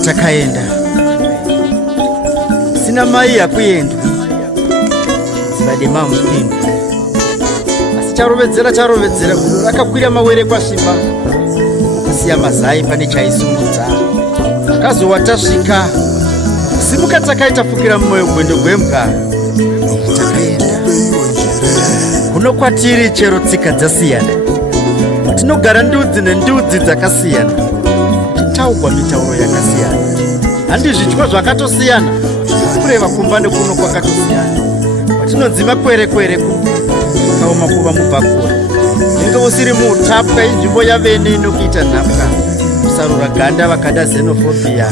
kwatakaenda. Sina mai yakuenda zivadema mupindu, asi charovedzera gudo rakakwira mawere kwasviba, kusiya mazai pane chaisumudza. Akazowa tasvika simuka takaita fukira mumwoyo gwendo gwembwa takaenda kuno kwatiri. Chero tsika dzasiyana, tinogara ndudzi nendudzi dzakasiyana, tichaugwa mitauro yakasiyana, handizvityo zvakatosiyana, kureva kumba nekuno kwakatosiyana. Watinonzi makwerekwere kaoma kuva mubvakura, inge usiri muutapwa inzvimbo yavene inokuita nhapwa, kusarura ganda vakada xenofobia.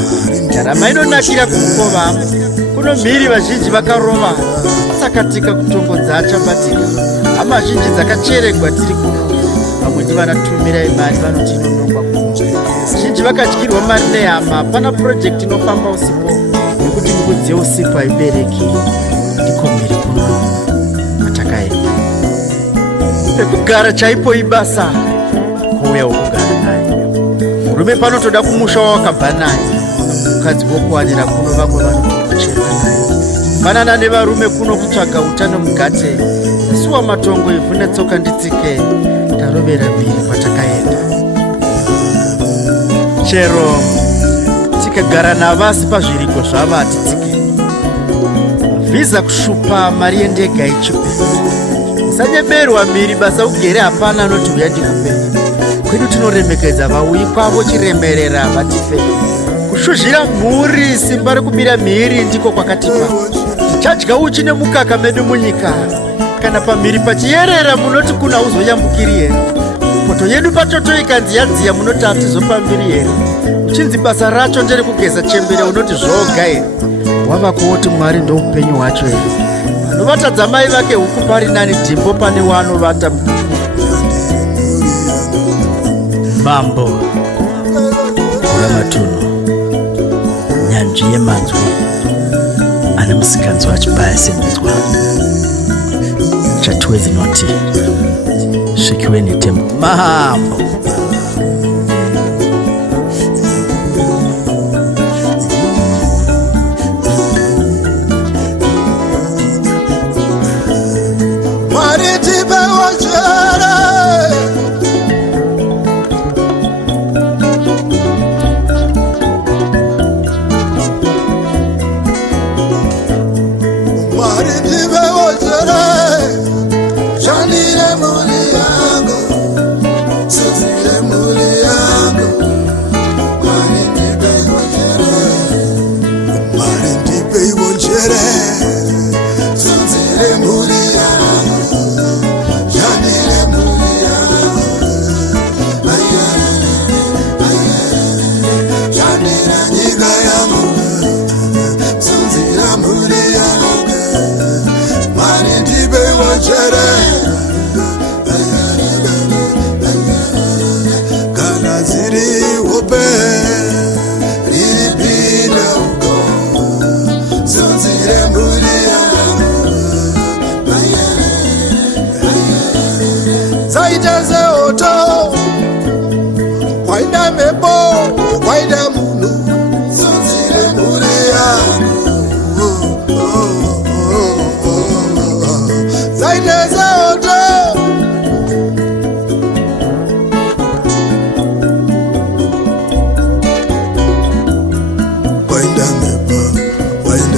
Ndarama inonakira kukova kuno mhiri vazhinji vakarova, sakatika kutongodza achabatika. Hama zhinji dzakacheregwa tiri kuno, vamwe ndivanatumira mari vanoti inonongwa kuno. Zhinji vakadyirwa mari nehama. Pana projekti inofamba usipo nekuti mbudzi yeusiku haibereki. Ndiko mhiri kuno kwatakaenda. Pekugara chaipo ibasa, kuuya wokugara naye. Murume panotoda kumusha wawakabva naye, mukadzi wokuwanira kuno vamwe vanokuchema naye. Fanana nevarume kuno kutsvaga utano mugate, suwa matongo ivhu netsoka nditsike, tarovera mhiri kwatakaenda. Chero tikagara navasi pazviriko zvavo hatitsike, vhiza kushupa, mari yendega ichipe. Musanyemerwa mhiri, basa ugere hapana anoti uya ndikupe. Kwedu tinoremekedza vauyi kwavo chiremerera vatipe. Kushuzhira mhuri, simba rekubira mhiri ndiko kwakatipa. Tichadya uchi nemukaka medu munyika, kana pamhiri pachiyerera munoti kuna uzoyambukiri here. Poto yedu pachoto ikanzi yadziya munoti hatizopambiri here. Uchinzi basa racho nderekugeza chembere unoti zvoga here. Wava kuoti Mwari ndoupenyu hwacho here. Anovatadza mai vake huku pari nani dhimbo pane wanovata mambo ura matunhu, nyanzvi yemanzwi ane musikanzi wachibaya semunzwa. Chatuwe zinoti svikiwe netembo mambo. Wind